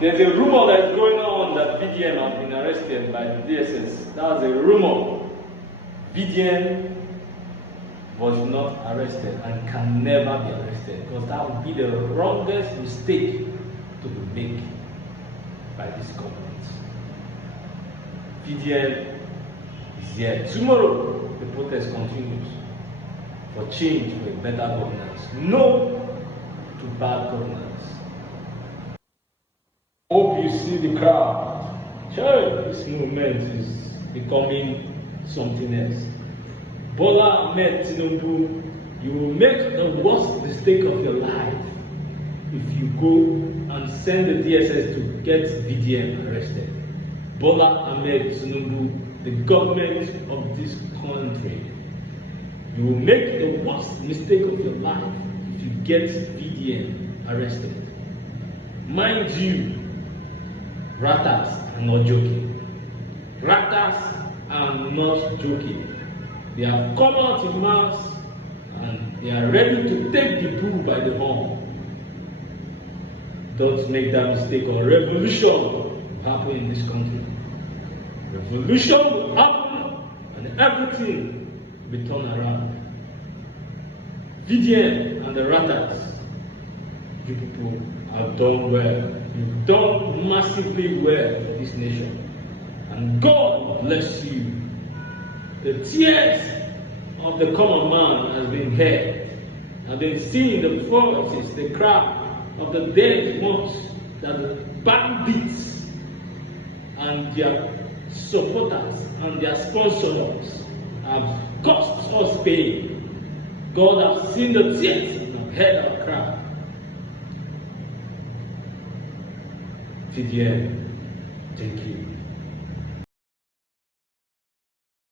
There's a rumor that's going on that VDM has been arrested by the DSS. That's a rumor. VDM was not arrested and can never be arrested because that would be the wrongest mistake to be made by this government. VDM is here. Tomorrow, the protest continues for change, for better governance. No to bad governance. Hope you see the crowd. Sure, this movement is becoming something else. Bola Ahmed Tinubu, you will make the worst mistake of your life if you go and send the DSS to get VDM arrested. Bola Ahmed Tinubu, the government of this country, you will make the worst mistake of your life if you get VDM arrested. Mind you, Rattas are not joking. Rattas are not joking. They have come out in mass and they are ready to take the bull by the horn. Don't make that mistake or revolution will happen in this country. Revolution will happen and everything will be turned around. VDM and the Rattas, you people have done well. You've done massively well for this nation. And God bless you. The tears of the common man has been heard. Have been seen the voices, the cry of the dead ones that the bandits and their supporters and their sponsors have caused us pain. God has seen the tears and have heard our cry. VDM, thank you.